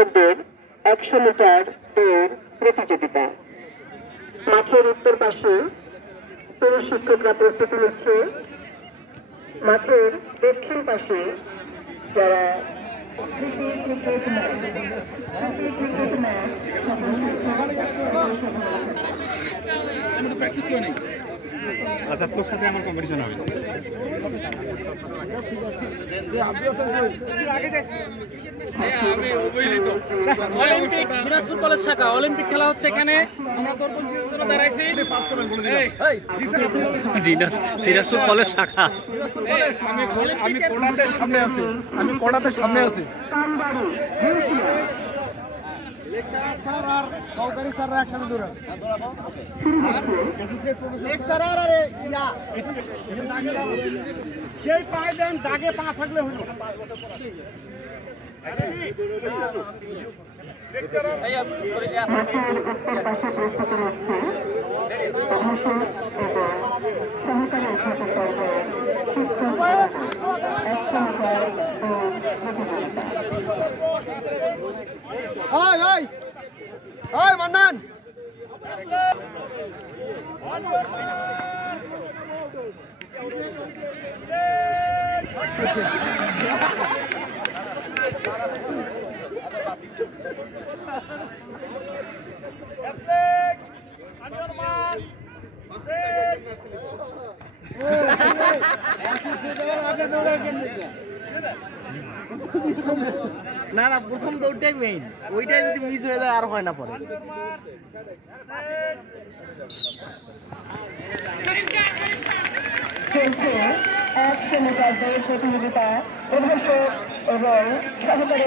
100 metre দৌড় প্রতিযোগিতা। মাঠের উত্তর পাশে পুরুষ শিক্ষকরা প্রস্তুতি নিচ্ছে, মাঠের দক্ষিণ পাশে যারা প্র্যাকটিস করে নেই। আচ্ছা, তোর সাথে আমার কম্পিটিশন হবে। অলিম্পিক দিনাজপুর কলেজ শাখা অলিম্পিক খেলা হচ্ছে এখানে। আমরা তর্পণ জন্য দাঁড়াইছি। দিনাজপুর কলেজ শাখা। আমি কোটাতে সামনে আছি, সামনে আছি। স্যার আর সহকারী স্যাররা একসাথে দৌড়াবে। সেই পায়ে দেন, দাগে পা থাকলে হলো। মান্নান না না, প্রথম দৌড়টাই মেইন, ওইটাই যদি মিস হয়ে যায় আর হয় না পরে। চলছে 100 মিটার দৌড় প্রতিযোগিতা। এবং সহকারী